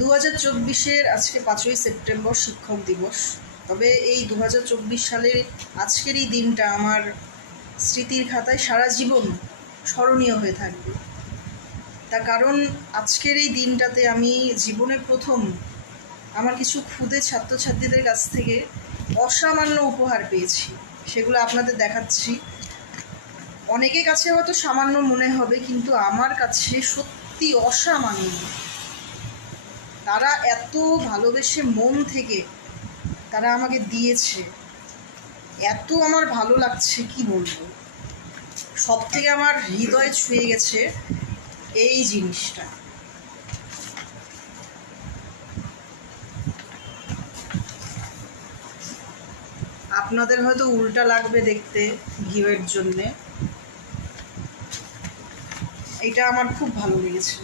2024-এর আজকে 5ই সেপ্টেম্বর শিক্ষক দিবস। তবে এই 2024 সালের আজকের এই দিনটা আমার স্মৃতির খাতায় সারা জীবন স্মরণীয় হয়ে থাকবে। তার কারণ আজকের এই দিনটাতে আমি জীবনে প্রথম আমার কিছু ক্ষুদে ছাত্রছাত্রীদের কাছ থেকে অসামান্য উপহার পেয়েছি। সেগুলো আপনাদের দেখাচ্ছি। অনেকের কাছে হয়তো সামান্য মনে হবে, কিন্তু আমার কাছে সত্যি অসামান্য। তারা এত ভালোবেসে মন থেকে তারা আমাকে দিয়েছে, এত আমার ভালো লাগছে কি বলবো। সব থেকে আমার হৃদয় ছুঁয়ে গেছে এই জিনিসটা। আপনাদের হয়তো উল্টা লাগবে দেখতে ভিউয়ের জন্যে, এটা আমার খুব ভালো লেগেছে।